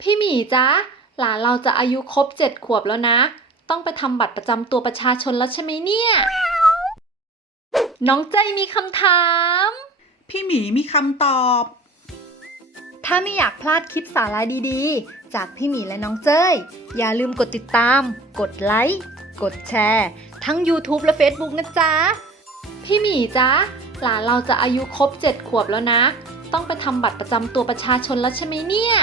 พี่หมีจ๊ะหลานเราจะอายุครบเจ็ดขวบแล้วนะ ต้องไปทำบัตรประจำตัวประชาชนแล้วใช่ไหมเนี่ย น้องเจยมีคำถาม พี่หมีมีคำตอบ ถ้าไม่อยากพลาดคลิปสาระดีๆ จากพี่หมีและน้องเจ้ย อย่าลืมกดติดตาม กดไลค์ กดแชร์ ทั้ง YouTube และ Facebook นะจ๊ะ พี่หมีจ๊ะหลานเราจะอายุครบ7ขวบแล้วนะ ต้องไปทำบัตรประจำตัวประชาชนแล้วใช่ไหมเนี่ย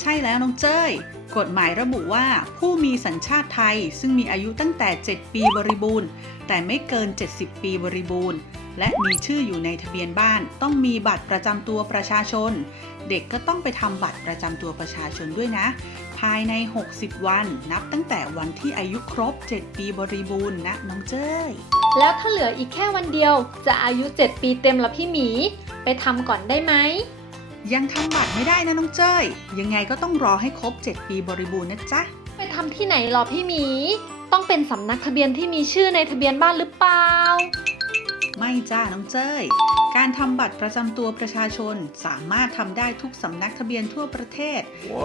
ใช่แล้วน้องเจ้ย กฎหมายระบุว่าผู้มีสัญชาติไทย ซึ่งมีอายุตั้งแต่ 7 ปีบริบูรณ์ แต่ไม่เกิน 70 ปีบริบูรณ์ และมีชื่ออยู่ในทะเบียนบ้าน ต้องมีบัตรประจำตัวประชาชน เด็กก็ต้องไปทำบัตรประจำตัวประชาชนด้วยนะ ภายใน 60 วัน นับตั้งแต่วันที่อายุครบ 7 ปีบริบูรณ์นะน้องเจ้ย แล้วถ้าเหลืออีกแค่วันเดียวจะอายุ 7 ปีเต็มแล้วพี่หมี ไปทำก่อนได้ไหม ยังทำบัตรไม่ได้นะน้องเจ้ย ยังไงก็ต้องรอให้ครบ 7 ปีบริบูรณ์นะจ๊ะ ไปทำที่ไหนหรอพี่หมี ต้องเป็นสำนักทะเบียนที่มีชื่อในทะเบียนบ้านหรือเปล่า ไม่จ้าน้องเจ้ย การทำบัตรประจำตัวประชาชนสามารถทำได้ทุกสำนักทะเบียนทั่วประเทศ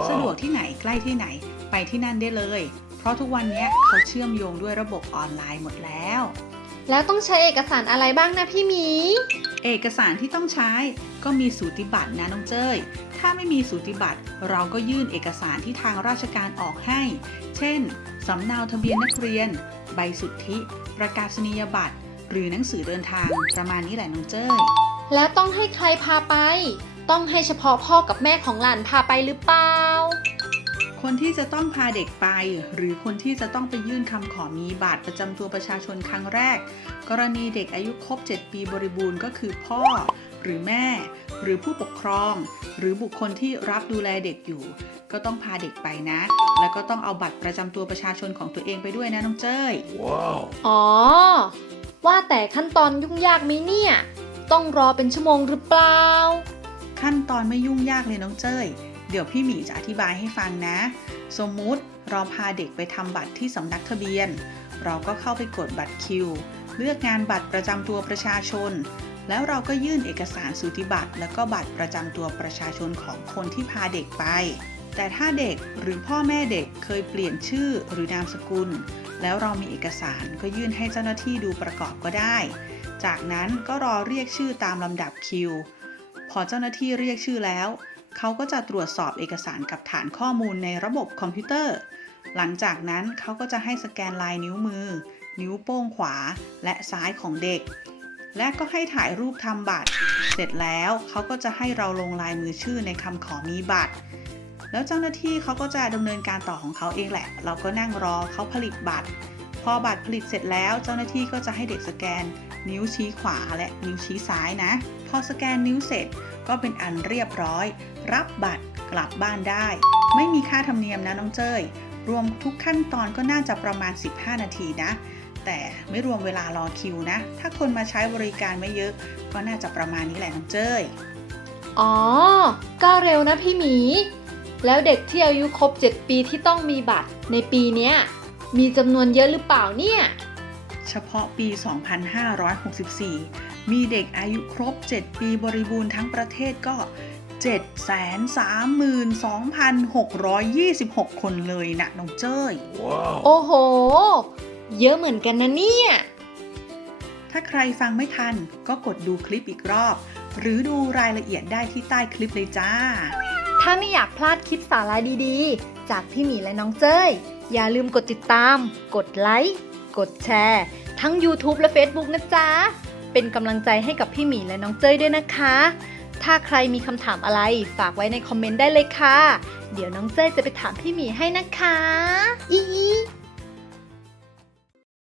สะดวกที่ไหนใกล้ที่ไหน ไปที่นั่นได้เลย เพราะทุกวันนี้เขาเชื่อมโยงด้วยระบบออนไลน์หมดแล้ว แล้วต้องใช้เอกสารอะไรบ้างนะพี่หมี เอกสารที่ต้องใช้ก็มีสูติบัตรนะน้องเจ้ย ถ้าไม่มีสูติบัตรเราก็ยื่นเอกสารที่ทางราชการออกให้ เช่น สำเนาทะเบียนนักเรียน ใบสุทธิ ประกาศนียบัตร หรือหนังสือเดินทางประมาณนี้แหละน้องเจ้ย แล้วต้องให้ใครพาไป ต้องให้เฉพาะพ่อกับแม่ของหลานพาไปหรือเปล่า คนที่จะต้องพาเด็กไป หรือคนที่จะต้องไปยื่นคำขอมีบัตรประจำตัวประชาชนครั้งแรก กรณีเด็กอายุครบ 7 ปีบริบูรณ์ก็คือพ่อ หรือแม่ หรือผู้ปกครอง หรือบุคคลที่รับดูแลเด็กอยู่ ก็ต้องพาเด็กไปนะ แล้วก็ต้องเอาบัตรประจำตัวประชาชนของตัวเองไปด้วยนะน้องเจ้ย Wow. อ๋อ ว่าแต่ขั้นตอนยุ่งยากไหมเนี่ย ต้องรอเป็นชั่วโมงหรือเปล่า ขั้นตอนไม่ยุ่งยากเลยน้องเจ้ย เดี๋ยวพี่หมีจะอธิบายให้ฟังนะ สมมุติเราพาเด็กไปทำบัตรที่สำนักทะเบียน เราก็เข้าไปกดบัตรคิว เลือกงานบัตรประจำตัวประชาชน แล้วเราก็ยื่นเอกสารสูติบัตร แล้วก็บัตรประจำตัวประชาชนของคนที่พาเด็กไป แต่ถ้าเด็กหรือพ่อแม่เด็กเคยเปลี่ยนชื่อหรือนามสกุล แล้วเรามีเอกสารก็ยื่นให้เจ้าหน้าที่ดูประกอบก็ได้ จากนั้นก็รอเรียกชื่อตามลำดับคิว พอเจ้าหน้าที่เรียกชื่อแล้ว เขาก็จะตรวจสอบเอกสารกับฐานข้อมูลในระบบคอมพิวเตอร์ หลังจากนั้นเขาก็จะให้สแกนลายนิ้วมือ นิ้วโป้งขวาและซ้ายของเด็ก และก็ให้ถ่ายรูปทำบัตร เสร็จแล้วเขาก็จะให้เราลงลายมือชื่อในคำขอมีบัตร แล้วเจ้าหน้าที่เขาก็จะดำเนินการต่อของเขาเองแหละ เราก็นั่งรอเขาผลิตบัตร พอบัตรผลิตเสร็จแล้ว เจ้าหน้าที่ก็จะให้เด็กสแกน นิ้วชี้ขวาและนิ้วชี้ซ้ายนะ พอสแกนนิ้วเสร็จก็เป็นอันเรียบร้อย รับบัตรกลับบ้านได้ ไม่มีค่าธรรมเนียมนะน้องเจ้ย รวมทุกขั้นตอนก็น่าจะประมาณ 15 นาทีนะ แต่ไม่รวมเวลารอคิวนะ ถ้าคนมาใช้บริการไม่เยอะ ก็น่าจะประมาณนี้แหละน้องเจ้ย อ๋อ ก็เร็วนะพี่หมี แล้วเด็กที่อายุครบ 7 ปีที่ต้องมีบัตรในปีเนี้ยมีจำนวนเยอะหรือเปล่าเนี่ย เฉพาะปี 2564 มีเด็กอายุครบ 7 ปีบริบูรณ์ทั้งประเทศก็ 732,626 คนเลยนะน้องเจ้ย Wow. โอ้โห เยอะเหมือนกันนะเนี่ย ถ้าใครฟังไม่ทันก็กดดูคลิปอีกรอบ หรือดูรายละเอียดได้ที่ใต้คลิปเลยจ้า ถ้าไม่อยากพลาดคลิปสาระดีๆ จากพี่หมีและน้องเจ้ย อย่าลืมกดติดตาม กดไลค์ กดแชร์ ทั้ง YouTube และ Facebook นะจ๊ะ เป็นกำลังใจให้กับพี่หมีและน้องเจ้ยด้วยนะคะ ถ้าใครมีคำถามอะไรฝากไว้ในคอมเมนต์ได้เลยค่ะ เดี๋ยวน้องเจ้จะไปถามพี่หมีให้นะคะ อีอี